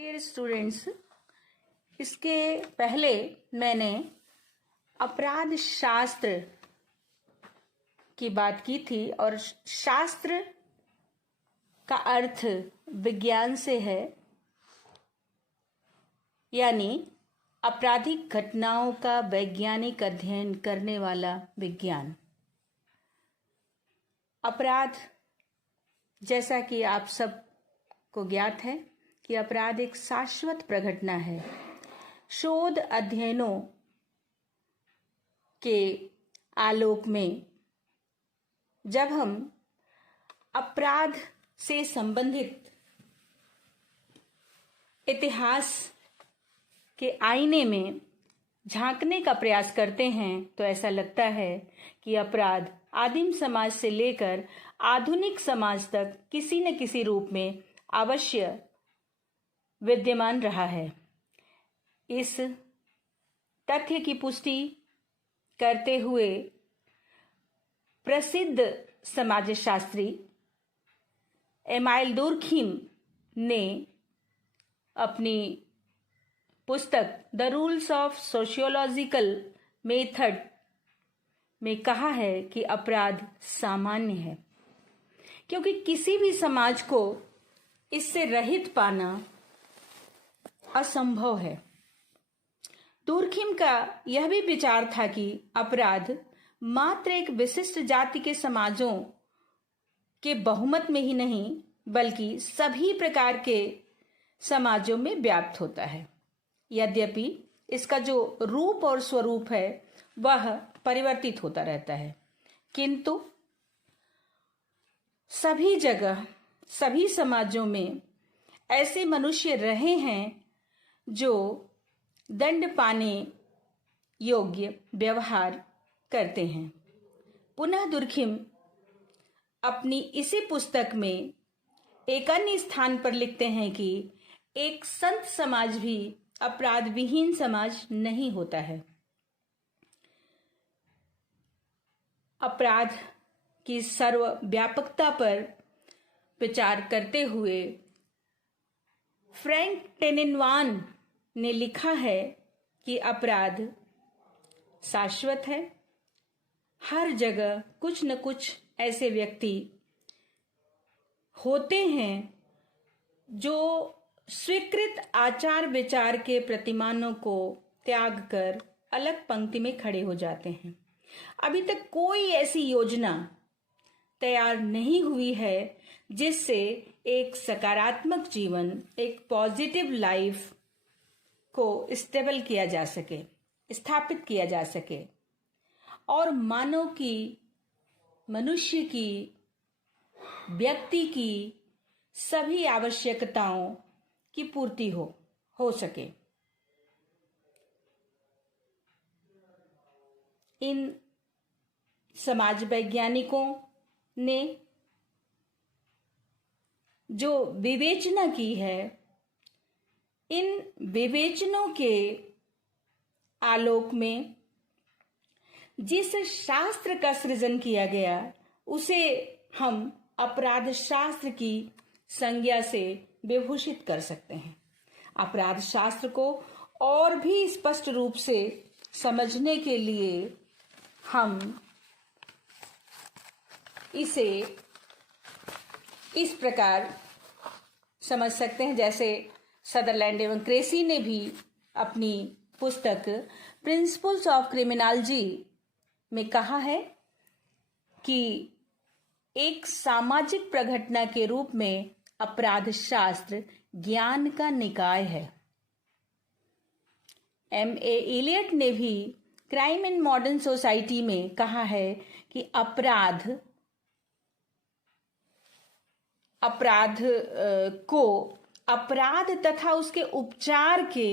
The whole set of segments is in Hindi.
डियर स्टूडेंट्स, इसके पहले मैंने अपराध शास्त्र की बात की थी और शास्त्र का अर्थ विज्ञान से है, यानी आपराधिक घटनाओं का वैज्ञानिक अध्ययन करने वाला विज्ञान। अपराध, जैसा कि आप सबको ज्ञात है कि अपराध एक शाश्वत प्रघटना है। शोध अध्ययनों के आलोक में जब हम अपराध से संबंधित इतिहास के आईने में झांकने का प्रयास करते हैं तो ऐसा लगता है कि अपराध आदिम समाज से लेकर आधुनिक समाज तक किसी न किसी रूप में अवश्य विद्यमान रहा है। इस तथ्य की पुष्टि करते हुए प्रसिद्ध समाजशास्त्री एमाइल दुर्खीम ने अपनी पुस्तक the rules of sociological method में कहा है कि अपराध सामान्य है, क्योंकि किसी भी समाज को इससे रहित पाना असंभव है। दुर्खीम का यह भी विचार था कि अपराध मात्र एक विशिष्ट जाति के समाजों के बहुमत में ही नहीं बल्कि सभी प्रकार के समाजों में व्याप्त होता है। यद्यपि इसका जो रूप और स्वरूप है वह परिवर्तित होता रहता है, किंतु सभी जगह सभी समाजों में ऐसे मनुष्य रहे हैं जो दंड पाने योग्य व्यवहार करते हैं। पुनः दुर्खीम अपनी इसी पुस्तक में एक अन्य स्थान पर लिखते हैं कि एक संत समाज भी अपराध विहीन समाज नहीं होता है। अपराध की सर्वव्यापकता पर विचार करते हुए फ्रैंक टेनेनवान ने लिखा है कि अपराध शाश्वत है। हर जगह कुछ न कुछ ऐसे व्यक्ति होते हैं जो स्वीकृत आचार विचार के प्रतिमानों को त्याग कर अलग पंक्ति में खड़े हो जाते हैं। अभी तक कोई ऐसी योजना तैयार नहीं हुई है जिससे एक सकारात्मक जीवन, एक पॉजिटिव लाइफ को स्टेबल किया जा सके, स्थापित किया जा सके और मनुष्य की, व्यक्ति की सभी आवश्यकताओं की पूर्ति हो सके। इन समाज वैज्ञानिकों ने जो विवेचना की है, इन विवेचनों के आलोक में जिस शास्त्र का सृजन किया गया उसे हम अपराध शास्त्र की संज्ञा से विभूषित कर सकते हैं। अपराध शास्त्र को और भी स्पष्ट रूप से समझने के लिए हम इसे इस प्रकार समझ सकते हैं, जैसे सदरलैंड एवं क्रेसी ने भी अपनी पुस्तक प्रिंसिपल्स ऑफ क्रिमिनोलॉजी में कहा है कि एक सामाजिक प्रघटना के रूप में अपराध शास्त्र ज्ञान का निकाय है। M.A. इलियट ने भी क्राइम इन मॉडर्न सोसाइटी में कहा है कि अपराध को अपराध तथा उसके उपचार के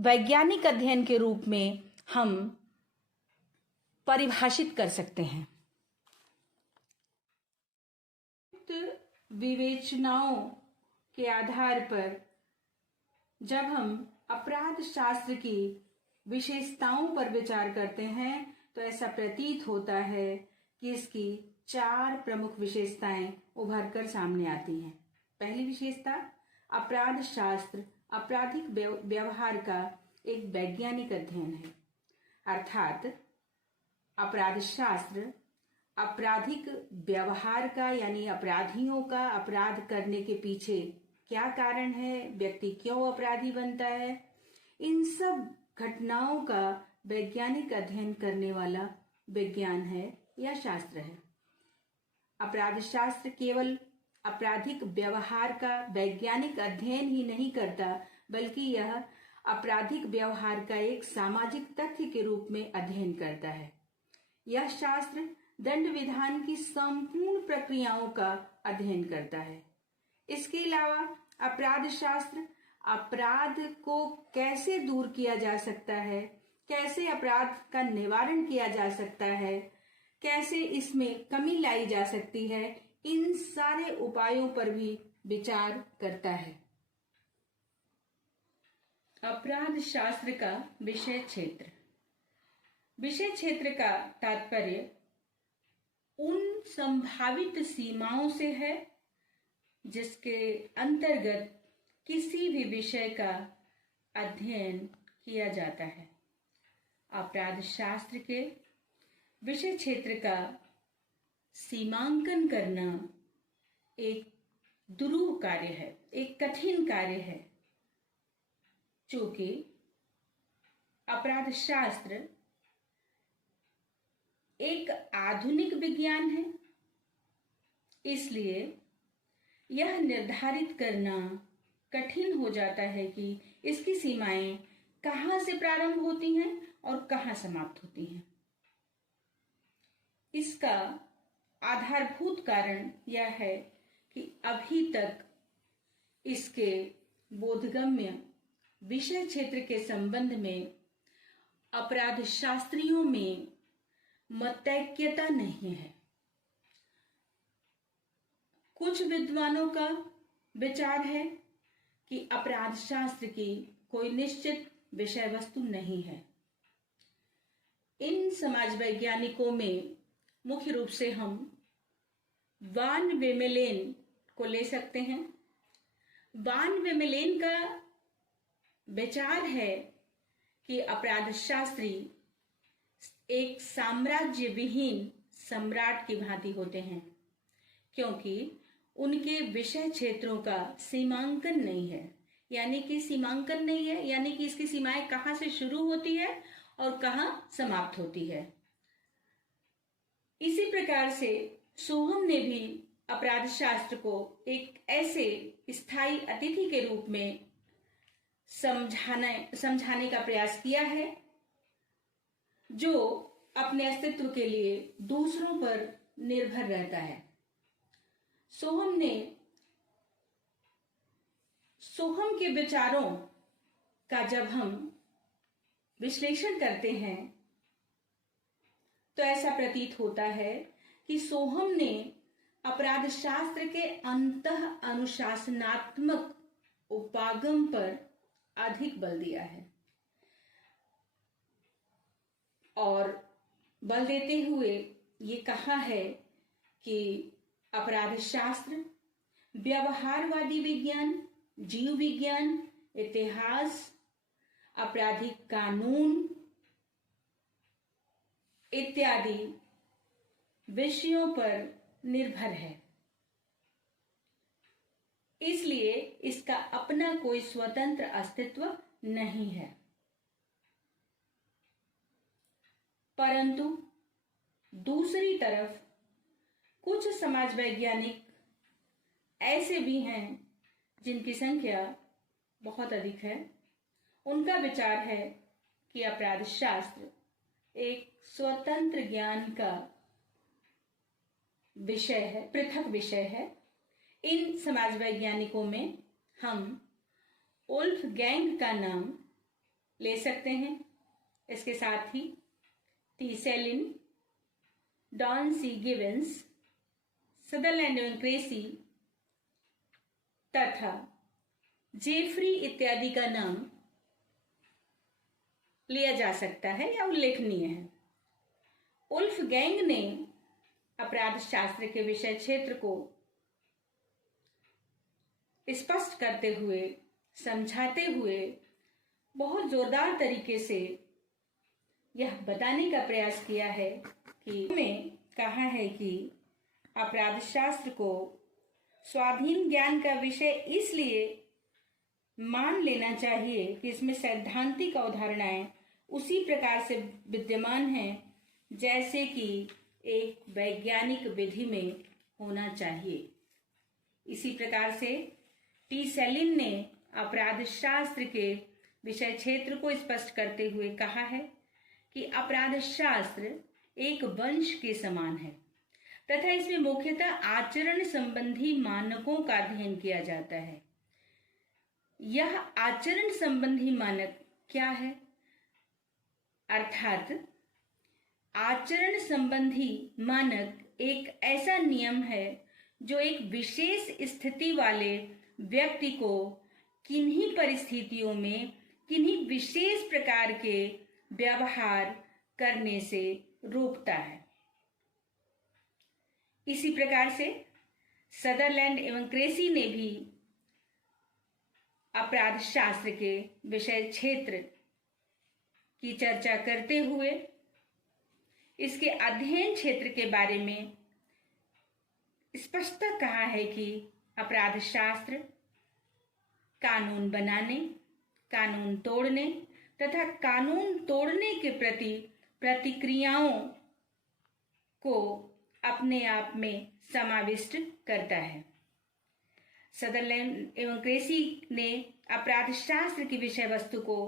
वैज्ञानिक अध्ययन के रूप में हम परिभाषित कर सकते हैं। विवेचनाओं के आधार पर जब हम अपराध शास्त्र की विशेषताओं पर विचार करते हैं तो ऐसा प्रतीत होता है कि इसकी 4 प्रमुख विशेषताएं उभर कर सामने आती हैं। पहली विशेषता, अपराध शास्त्र आपराधिक व्यवहार का एक वैज्ञानिक अध्ययन है। अर्थात अपराध शास्त्र आपराधिक व्यवहार का यानी अपराधियों का अपराध करने के पीछे क्या कारण है, व्यक्ति क्यों अपराधी बनता है, इन सब घटनाओं का वैज्ञानिक अध्ययन करने वाला विज्ञान है या शास्त्र है। अपराध शास्त्र केवल आपराधिक व्यवहार का वैज्ञानिक अध्ययन ही नहीं करता, बल्कि यह आपराधिक व्यवहार का एक सामाजिक तथ्य के रूप में अध्ययन करता है। यह शास्त्र दंड विधान की संपूर्ण प्रक्रियाओं का अध्ययन करता है। इसके अलावा अपराध शास्त्र अपराध को कैसे दूर किया जा सकता है, कैसे अपराध का निवारण किया जा सकता है, कैसे इसमें कमी लाई जा सकती है, इन सारे उपायों पर भी विचार करता है। अपराध शास्त्र का विषय क्षेत्र। विषय क्षेत्र का तात्पर्य उन संभावित सीमाओं से है जिसके अंतर्गत किसी भी विषय का अध्ययन किया जाता है। अपराध शास्त्र के विषय क्षेत्र का सीमांकन करना एक दुरूह कार्य है, एक कठिन कार्य है, चूंकि अपराध शास्त्र एक आधुनिक विज्ञान है, इसलिए यह निर्धारित करना कठिन हो जाता है कि इसकी सीमाएं कहां से प्रारंभ होती हैं और कहां समाप्त होती हैं। इसका आधारभूत कारण यह है कि अभी तक इसके बोधगम्य विषय क्षेत्र के संबंध में अपराध शास्त्रियों में मतैक्यता नहीं है। कुछ विद्वानों का विचार है कि अपराध शास्त्र की कोई निश्चित विषय वस्तु नहीं है। इन समाज वैज्ञानिकों में मुख्य रूप से हम वान वेमेलेन को ले सकते हैं। वान वेमेलेन का विचार है कि अपराध शास्त्री एक साम्राज्य विहीन सम्राट की भांति होते हैं, क्योंकि उनके विषय क्षेत्रों का सीमांकन नहीं है। यानी कि सीमांकन नहीं है, यानी कि इसकी सीमाएं कहां से शुरू होती है और कहां समाप्त होती है। इसी प्रकार से सोहम ने भी अपराध शास्त्र को एक ऐसे स्थायी अतिथि के रूप में समझाने का प्रयास किया है जो अपने अस्तित्व के लिए दूसरों पर निर्भर रहता है। सोहम के विचारों का जब हम विश्लेषण करते हैं तो ऐसा प्रतीत होता है कि सोहम ने अपराध शास्त्र के अंतः अनुशासनात्मक उपागम पर अधिक बल दिया है और बल देते हुए ये कहा है कि अपराध शास्त्र व्यवहारवादी विज्ञान, जीव विज्ञान, इतिहास, आपराधिक कानून इत्यादि विषयों पर निर्भर है। इसलिए इसका अपना कोई स्वतंत्र अस्तित्व नहीं है। परंतु दूसरी तरफ कुछ समाज वैज्ञानिक ऐसे भी हैं जिनकी संख्या बहुत अधिक है। उनका विचार है कि अपराध शास्त्र एक स्वतंत्र ज्ञान का विषय है, पृथक विषय है। इन समाज वैज्ञानिकों में हम वोल्फगैंग का नाम ले सकते हैं। इसके साथ ही टी सेलिन, डॉन सी गिवेंस, सदरलैंड एवं क्रेसी तथा जेफरी इत्यादि का नाम लिया जा सकता है या उल्लेखनीय है। वोल्फगैंग ने अपराध शास्त्र के विषय क्षेत्र को स्पष्ट करते हुए समझाते हुए बहुत जोरदार तरीके से यह बताने का प्रयास किया है कि हमें कहा है कि अपराध शास्त्र को स्वाधीन ज्ञान का विषय इसलिए मान लेना चाहिए कि इसमें सैद्धांतिक अवधारणाएं उसी प्रकार से विद्यमान हैं जैसे कि एक वैज्ञानिक विधि में होना चाहिए। इसी प्रकार से टी सेलिन ने अपराध शास्त्र के विषय क्षेत्र को स्पष्ट करते हुए कहा है कि अपराध शास्त्र एक वंश के समान है तथा इसमें मुख्यतः आचरण संबंधी मानकों का अध्ययन किया जाता है। यह आचरण संबंधी मानक क्या है? अर्थात आचरण संबंधी मानक एक ऐसा नियम है जो एक विशेष स्थिति वाले व्यक्ति को किन्हीं परिस्थितियों में किन्हीं विशेष प्रकार के व्यवहार करने से रोकता है। इसी प्रकार से सदरलैंड एवं क्रेसी ने भी अपराध शास्त्र के विषय क्षेत्र की चर्चा करते हुए इसके अध्ययन क्षेत्र के बारे में स्पष्टतः कहा है कि अपराध शास्त्र कानून बनाने, कानून तोड़ने तथा कानून तोड़ने के प्रति प्रतिक्रियाओं को अपने आप में समाविष्ट करता है। सदरलैंड एवं क्रेसी ने अपराध शास्त्र की विषय वस्तु को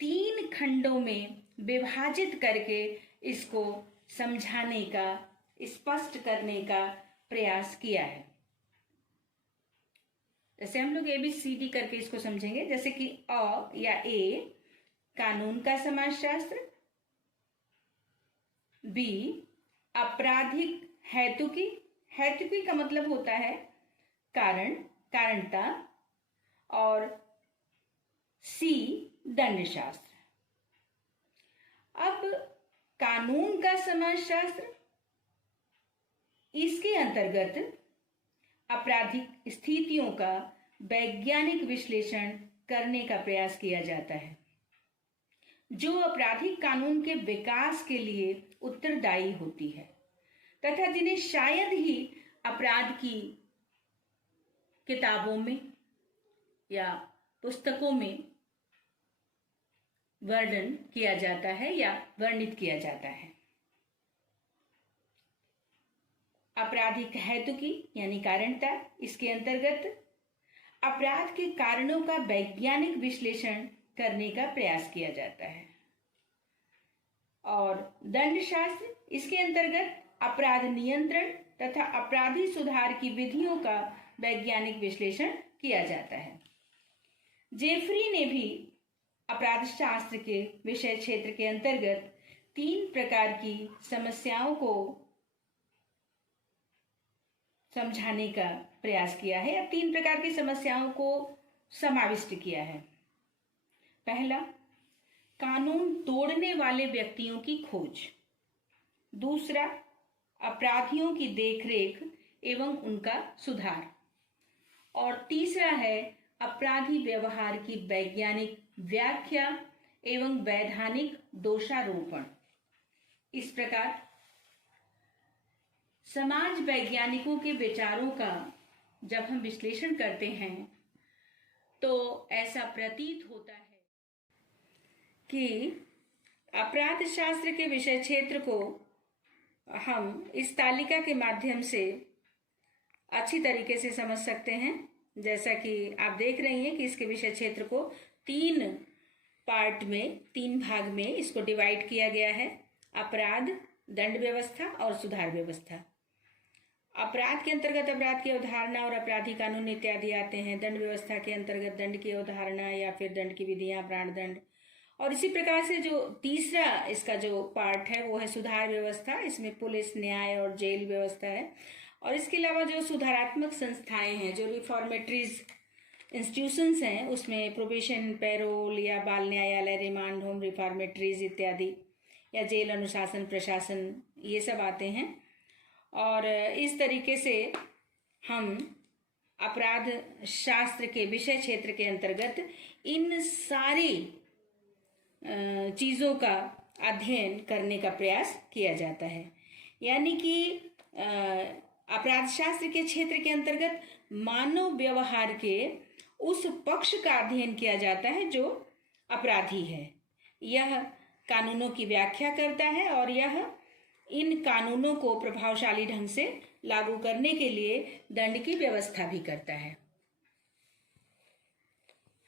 3 खंडों में विभाजित करके इसको समझाने का, स्पष्ट करने का प्रयास किया है। जैसे हम लोग ABCD करके इसको समझेंगे, जैसे कि अ या ए कानून का समाजशास्त्र, बी आपराधिक हेतुकी, हेतुकी का मतलब होता है कारण, कारणता, और सी दंडशास्त्र। अब कानून का समाजशास्त्र, इसके अंतर्गत आपराधिक स्थितियों का वैज्ञानिक विश्लेषण करने का प्रयास किया जाता है जो आपराधिक कानून के विकास के लिए उत्तरदायी होती है तथा जिन्हें शायद ही अपराध की किताबों में या पुस्तकों में वर्णन किया जाता है या वर्णित किया जाता है। आपराधिक हेतुकी यानी कारणता, इसके अंतर्गत अपराध के कारणों का वैज्ञानिक विश्लेषण करने का प्रयास किया जाता है। और दंडशास्त्र, इसके अंतर्गत अपराध नियंत्रण तथा अपराधी सुधार की विधियों का वैज्ञानिक विश्लेषण किया जाता है। जेफरी ने भी अपराध शास्त्र के विषय क्षेत्र के अंतर्गत 3 प्रकार की समस्याओं को समझाने का प्रयास किया है या 3 प्रकार की समस्याओं को समाविष्ट किया है। पहला, कानून तोड़ने वाले व्यक्तियों की खोज। दूसरा, अपराधियों की देखरेख एवं उनका सुधार। और तीसरा है अपराधी व्यवहार की वैज्ञानिक व्याख्या एवं वैधानिक दोषारोपण। इस प्रकार समाज वैज्ञानिकों के विचारों का जब हम विश्लेषण करते हैं तो ऐसा प्रतीत होता है कि अपराध शास्त्र के विषय क्षेत्र को हम इस तालिका के माध्यम से अच्छी तरीके से समझ सकते हैं। जैसा कि आप देख रही हैं कि इसके विषय क्षेत्र को 3 पार्ट में, 3 भाग में इसको डिवाइड किया गया है। अपराध, दंड व्यवस्था और सुधार व्यवस्था। अपराध के अंतर्गत अपराध की अवधारणा और अपराधी कानून इत्यादि आते हैं। दंड व्यवस्था के अंतर्गत दंड की अवधारणा या फिर दंड की विधियां, प्राणदंड। और इसी प्रकार से जो तीसरा इसका जो पार्ट है वो है सुधार व्यवस्था। इसमें पुलिस, न्याय और जेल व्यवस्था है। और इसके अलावा जो सुधारात्मक संस्थाएं हैं, जो रिफॉर्मेटरीज इंस्टीट्यूशंस हैं, उसमें प्रोबेशन, पैरोल या बाल न्यायालय, रिमांड होम, रिफॉर्मेटरीज इत्यादि, या जेल अनुशासन, प्रशासन, ये सब आते हैं। और इस तरीके से हम अपराध शास्त्र के विषय क्षेत्र के अंतर्गत इन सारी चीज़ों का अध्ययन करने का प्रयास किया जाता है। यानी कि अपराध शास्त्र के क्षेत्र के अंतर्गत मानव व्यवहार के उस पक्ष का अध्ययन किया जाता है जो अपराधी है। यह कानूनों की व्याख्या करता है और यह इन कानूनों को प्रभावशाली ढंग से लागू करने के लिए दंड की व्यवस्था भी करता है।